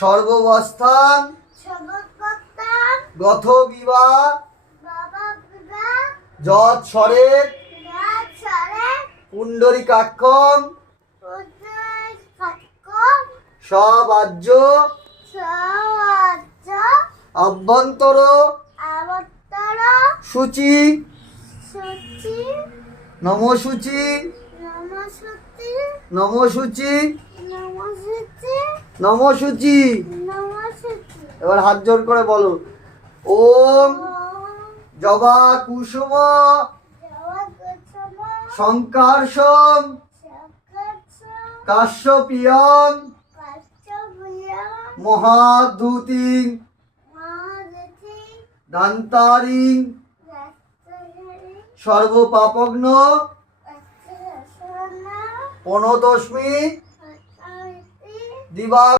সর্ববস্থান Goth বিবা যৎ স্বরে পুণ্ডরীকাক্ষং সবাজ্য অভ্যন্তর সূচি নমসূচি নমসূচি নমসূচি। এবার হাত জোর করে বলো, ওম জবা কুসুম শঙ্কার্ষম কাশ্যপিয়ং মহাধূতিং দান্তারিং সর্বপাপগ্ন প্রণতস্মি দিবা।